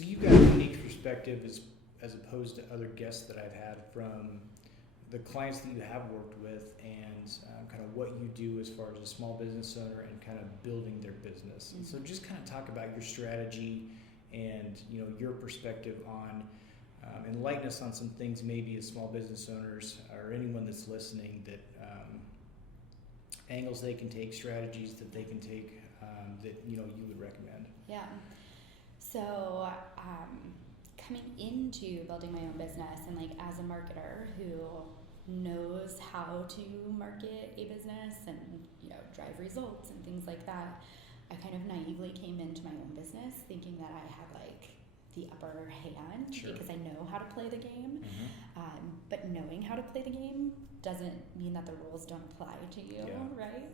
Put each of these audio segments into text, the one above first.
So you've got a unique perspective as opposed to other guests that I've had from the clients that you have worked with and kind of what you do as far as a small business owner and kind of building their business. And so just kind of talk about your strategy and your perspective on enlighten us on some things maybe as small business owners or anyone that's listening that angles they can take, strategies that they can take that you would recommend. Yeah. So coming into building my own business and like as a marketer who knows how to market a business and drive results and things like that, I kind of naively came into my own business thinking that I had like the upper hand because I know how to play the game. But knowing how to play the game doesn't mean that the rules don't apply to you, right?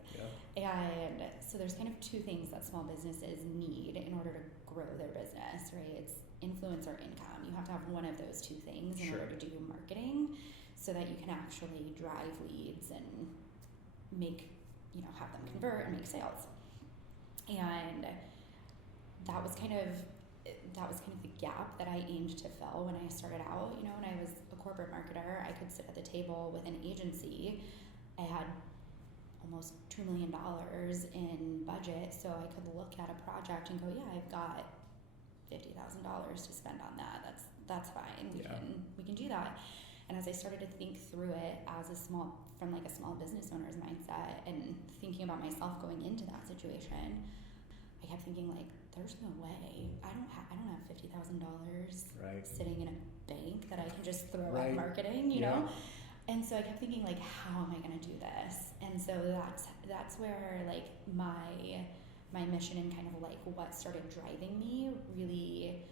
Yeah. And so there's kind of two things that small businesses need in order to grow their business, right? It's influence or income. You have to have one of those two things in order to do marketing so that you can actually drive leads and make, have them convert and make sales. And that was kind of the gap that I aimed to fill when I started out. When I was a corporate marketer, I could sit at the table with an agency. I had almost $2 million in budget, so I could look at a project and go, yeah, I've got $50,000 to spend on that. That's fine. We can do that. And as I started to think through it from a small business owner's mindset and thinking about myself going into that situation, I kept thinking like, there's no way. I don't have $50,000 sitting in a bank that I can just throw at marketing, you know? And so I kept thinking like, how am I going to do this? And so that's where like my mission and kind of like what started driving me really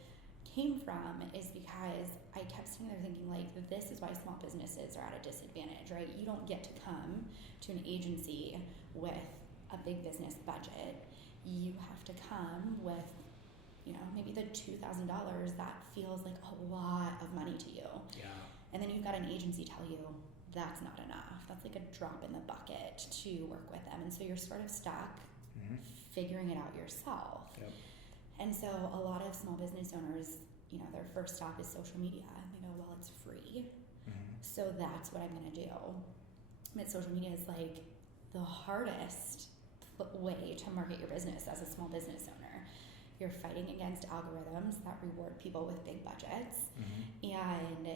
came from, is because I kept sitting there thinking like, this is why small businesses are at a disadvantage, right? You don't get to come to an agency with a big business budget. You have to come with, maybe the $2,000 that feels like a lot of money to you. Yeah. And then you've got an agency tell you that's not enough. That's like a drop in the bucket to work with them. And so you're sort of stuck figuring it out yourself. Yep. And so a lot of small business owners, their first stop is social media. And they go, well, it's free. So that's what I'm going to do. But social media is like the hardest way to market your business as a small business owner. You're fighting against algorithms that reward people with big budgets. And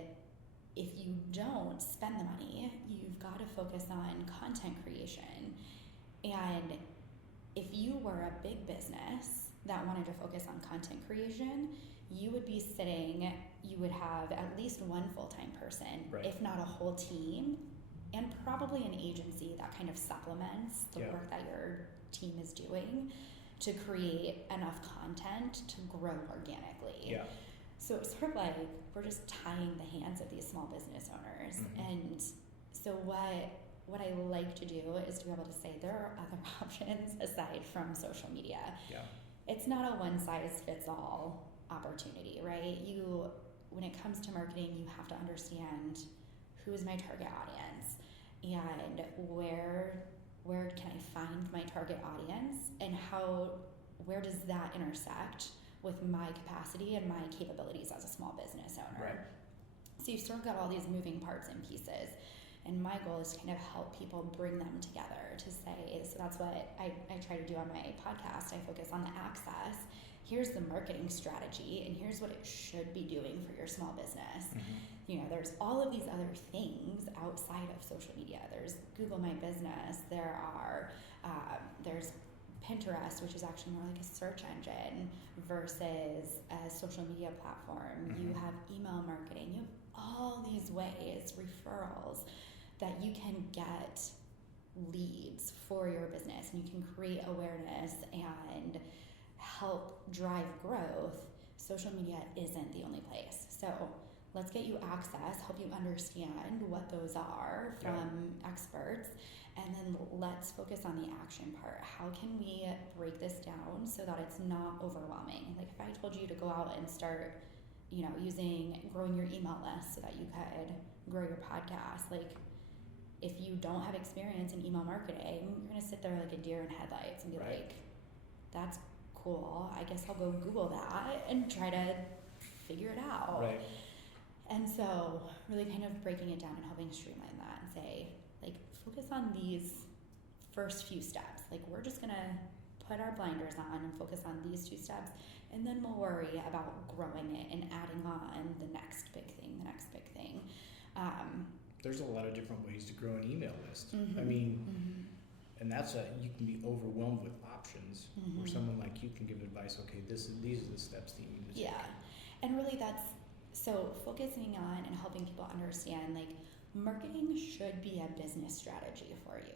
if you don't spend the money, you've got to focus on content creation. And if you were a big business that wanted to focus on content creation, you would have at least one full-time person, if not a whole team, and probably an agency that kind of supplements the work that your team is doing to create enough content to grow organically. Yeah. So it's sort of like we're just tying the hands of these small business owners. And so what I like to do is to be able to say there are other options aside from social media. Yeah. It's not a one-size-fits-all opportunity, right? When it comes to marketing, you have to understand who is my target audience and where can I find my target audience and where does that intersect with my capacity and my capabilities as a small business owner. Right. So you've sort of got all these moving parts and pieces. And my goal is to kind of help people bring them together to say, so that's what I try to do on my podcast. I focus on the access. Here's the marketing strategy, and here's what it should be doing for your small business. There's all of these other things outside of social media. There's Google My Business. There's Pinterest, which is actually more like a search engine versus a social media platform. You have email marketing. You have all these ways, referrals, that you can get leads for your business, and you can create awareness and help drive growth. Social media isn't the only place. So let's get you access, help you understand what those are from experts, and then let's focus on the action part. How can we break this down so that it's not overwhelming? Like if I told you to go out and start, growing your email list so that you could grow your podcast, like if you don't have experience in email marketing, you're going to sit there like a deer in headlights and be like, that's cool. I guess I'll go Google that and try to figure it out. Right. And so really kind of breaking it down and helping streamline that and say, like, focus on these first few steps. Like, we're just going to put our blinders on and focus on these 2 steps, and then we'll worry about growing it and adding on the next big thing, There's a lot of different ways to grow an email list. Mm-hmm. I mean, and you can be overwhelmed with options where someone like you can give advice, okay, these are the steps that you need to take. Yeah. And really so focusing on and helping people understand, like, marketing should be a business strategy for you,